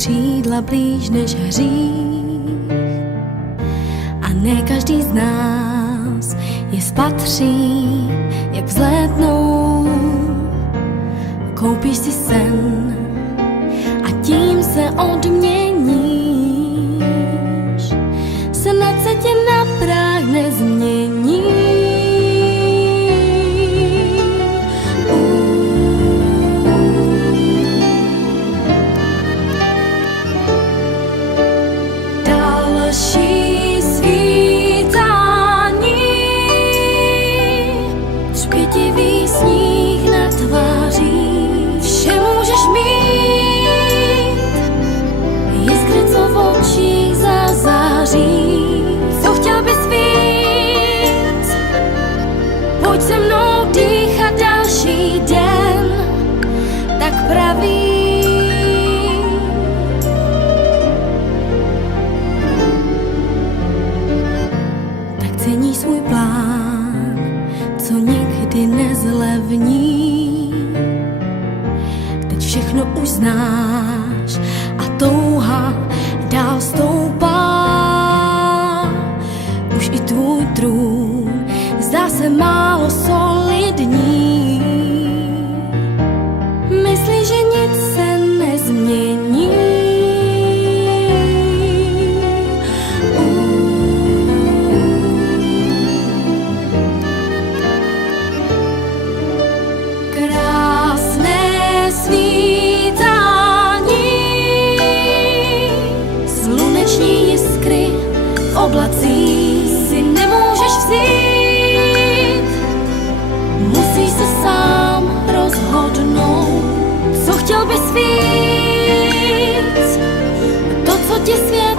křídla blíž než hřích. A ne každý z nás je spatří, jak vzlétnou. Koupíš si sen a tím se odměníš. Snad se tě na prach nezmění. Další svítání, třpitivý sníh na tváří. Vše můžeš mít, jiskry, co v očích zazáří. Co chtěl bys víc? Pojď se mnou dýchat další den, tak praví. Cení svůj plán, co nikdy nezlevní. Teď všechno už znáš a touha dál stoupá. Už i tvůj trůn zdá se málo solidní. Myslíš, že nic se nezmění? V oblacích si nemůžeš vzít, musíš se sám rozhodnout, co chtěl bys víc, to, co ti svět